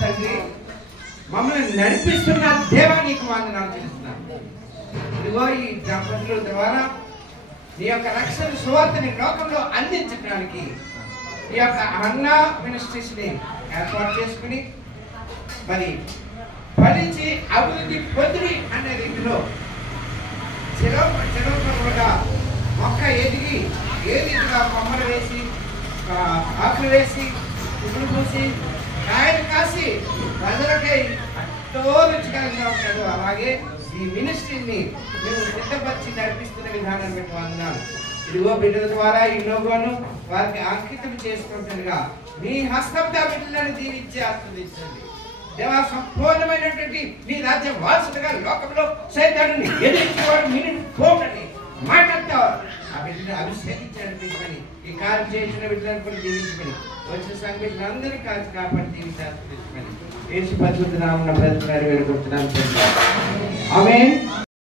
తండ్రి, మమ్మల్ని నడిపిస్తున్న దేవానికి వందనాలు చెల్లిస్తున్నాను. ఇదిగో ఈ దంపతుల ద్వారా నీ యొక్క రక్షణ సువార్తని లోకంలో అందించడానికి ఈ యొక్క అన్నా మినిస్ట్రీస్ ని ఏర్పాటు చేసుకుని మరి ఫలించి అభివృద్ధి పొంది అనే రీతిలో చిరవగా మొక్క ఎదిగి ఏ రీతిగా కొమ్మలు వేసి ఆకులు వేసి పువ్వులు పూసి కాయలు కాసి ప్రజలకై ఎంతో రుచికరంగా ఉంటాడు. అలాగే ఈ మినిస్ట్రీని మేము సిద్ధపరిచి నడిపిస్తున్న విధానాన్ని బట్టి వందనాలు. ఇదిగో బిడ్డల ద్వారా ఈ లోగోను వారికి అంకితం చేసుకుంటుండగా మీ హస్తంతో బిడ్డలను దీవించి ఆస్వాదించండి. దేవా, సంపూర్ణమైనటువంటి మీ రాజ్యం వారసులుగా లోకంలో సైతాన్ని ఎదిరించేవాడు మీరు పోకండి మాట్లాడతా ఆ బిడ్డను అభిషేకించండి. ఈ కార్యం చేయించిన బిడ్డలను కూడా దీవించమని, వచ్చిన సంఘటన అందరినీ కాచి కాపాడి దీవించి ఆస్వాదించమని యేసు పరిశుద్ధ నామమున ప్రార్థన వేడుకుంటున్నాను. ఆమేన్.